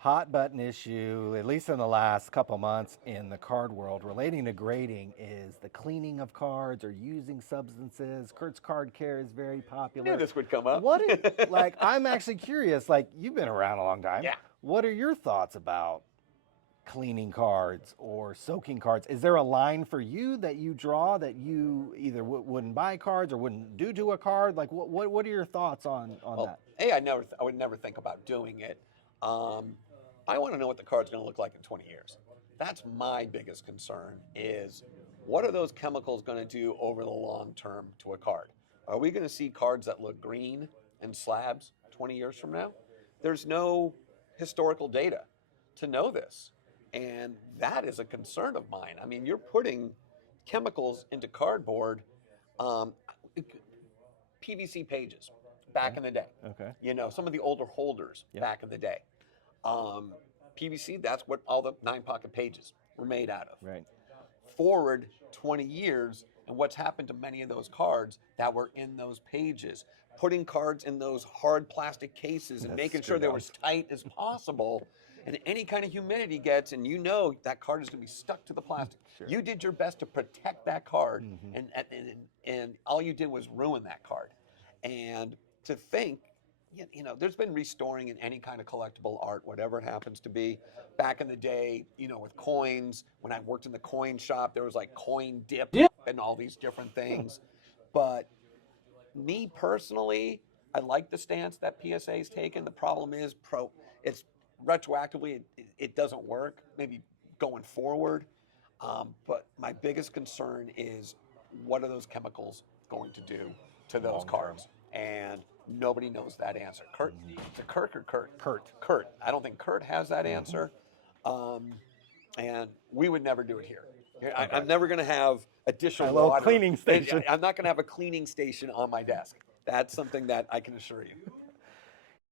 hot button issue, at least in the last couple months in the card world, relating to grading is the cleaning of cards or using substances. Kurt's Card Care is very I knew popular. this would come up. Like, I'm actually curious, like, you've been around a long time. Yeah. What are your thoughts about cleaning cards or soaking cards? Is there a line for you that you draw that you either wouldn't buy cards or wouldn't do to a card? Like, what are your thoughts on Well, that? I would never think about doing it. I want to know what the card's going to look like in 20 years. That's my biggest concern is what are those chemicals going to do over the long term to a card? Are we going to see cards that look green and slabs 20 years from now? There's no historical data to know this. And that is a concern of mine. I mean, you're putting chemicals into cardboard, um, PVC pages back in the day. Okay. You know, some of the older holders back in the day. PVC, that's what all the 9-pocket pages were made out of. Right. Forward 20 years, and what's happened to many of those cards that were in those pages? Putting cards in those hard plastic cases and making sure they were as tight as possible. And any kind of humidity gets, and you know that card is going to be stuck to the plastic. Sure. You did your best to protect that card, and all you did was ruin that card. And to think, you know, there's been restoring in any kind of collectible art, whatever it happens to be. Back in the day, you know, with coins, when I worked in the coin shop, there was like coin dip and all these different things. But me personally, I like the stance that PSA's taken. The problem is it's retroactively, it doesn't work, maybe going forward. But my biggest concern is what are those chemicals going to do to those cards? And nobody knows that answer. Kurt, is it Kirk or Kurt? Kurt. I don't think Kurt has that answer. And we would never do it here. I'm never going to have additional little water. cleaning station. I'm not going to have a cleaning station on my desk. That's something that I can assure you.